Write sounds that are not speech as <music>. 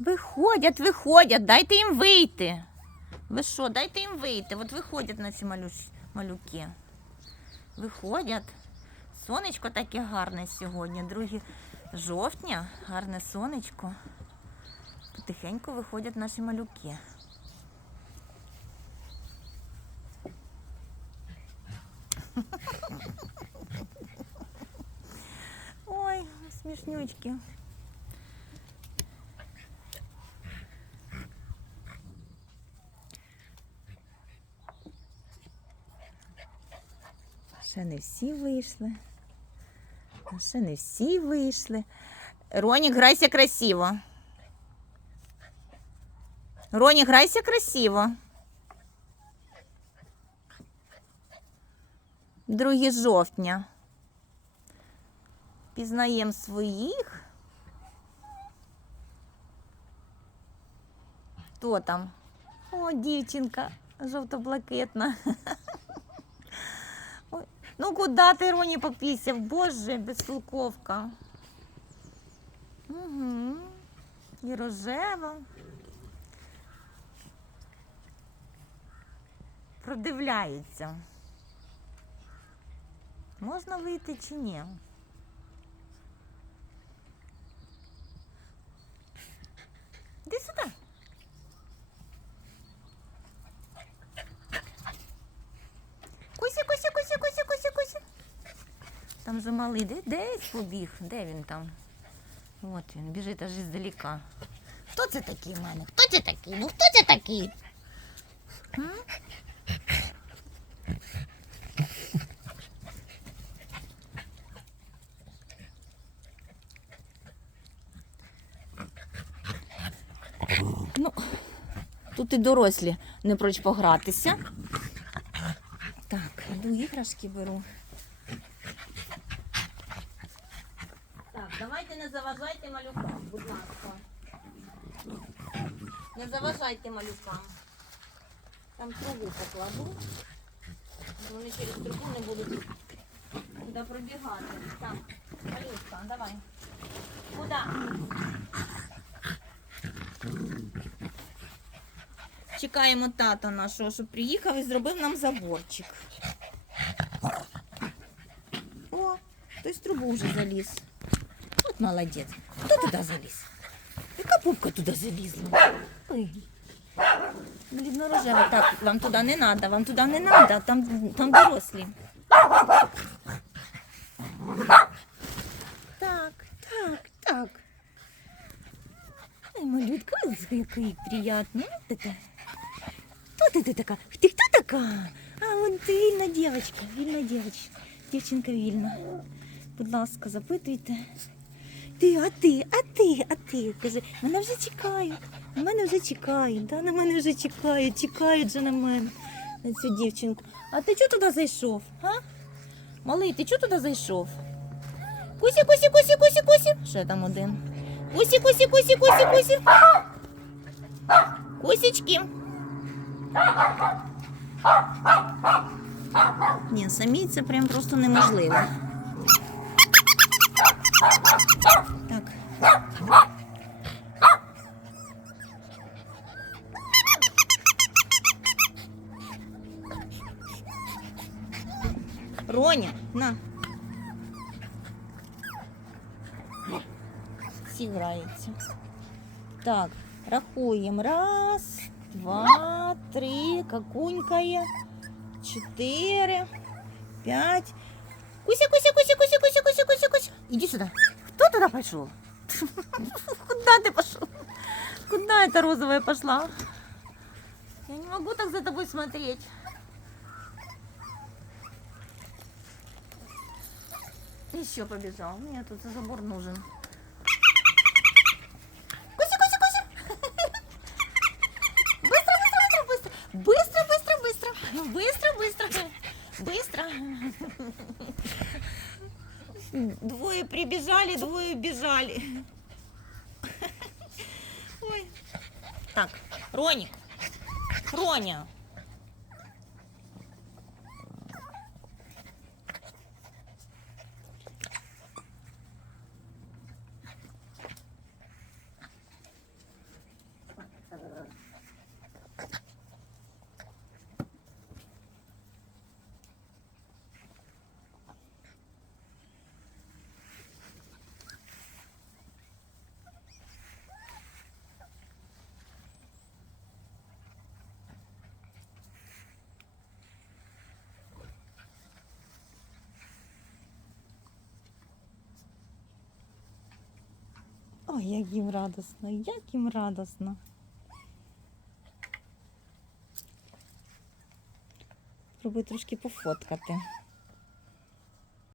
Виходять, виходять, дайте їм вийти. Ви що, дайте їм вийти. От виходять наші малюки. Виходять. Сонечко таке гарне сьогодні. 2 жовтня, гарне сонечко. Потихеньку виходять наші малюки. <laughs> Ой, смішнючки. Ще не всі вийшли. Ще не всі вийшли. Ронік, грайся красиво. Ронік, грайся красиво. Друге жовтня. Пізнаємо своїх. Хто там? О, дівчинка жовто-блакитна. <laughs> Ну куди ти Роні попісяв? Боже, безтолковка. Угу. І рожева. Продивляється. Можна вийти чи ні? Іди сюди. Там же малий, де, десь побіг. Де він там? От він, біжить аж іздаліка. Хто це такий в мене? Хто це такий? Ну хто це такий? М? Ну, тут і дорослі не проч погратися. Так, іду іграшки беру. Давайте не заважайте малюкам, будь ласка. Не заважайте малюкам. Там траву покладу. Вони через трубу не будуть туди пробігати. Так, малюшка, давай. Куди? Чекаємо тата нашого, щоб приїхав і зробив нам заборчик. О, хтось трубу вже заліз. От молодець. Хто туди заліз? Яка пупка туди залізла? Ой. Блідно рожева. Так, вам туди не треба, вам туди не треба, там, там дорослі. Так, так, так. Ой, малютка, ой, який приятно. Вот это. Хто ти, ти така? Ти хто така? А, вон ти вільна дівчинка, вільна дівчинка. Дівчинка вільна. Будь ласка, запитуйте. Ти, а ти, а ти, а ти. Каже, мене вже чекають. На мене вже чекають, да? на мене вже чекають, чекають же на мене. На цю дівчинку. А ти чого туди зайшов? А? Малий, ти чого туди зайшов? Кусі, кусі, кусі, кусі, кусі. Ще там один. Кусі, кусі, кусі, кусі, кусі. Кусічки. Ні, самі це прям просто неможливо. Роня, на. Всі граються. Так, рахуємо. Раз, два, три, какунькає. Чотири, п'ять. Куся, куся, куся, куся, куся, куся, куся, куся. Иди сюда. Кто туда пошел? <laughs> Куда ты пошел? Куда эта розовая пошла? Я не могу так за тобой смотреть. Еще побежал. Мне тут забор нужен. Куся, Куся, Куся! Быстро, быстро, быстро, быстро! Быстро, быстро, быстро! Быстро, быстро! Быстро! Двое прибежали, двое бежали. Ой. Так, Роник. Роня. Ой, як їм радосно, як їм радосно. Пробую трошки пофоткати.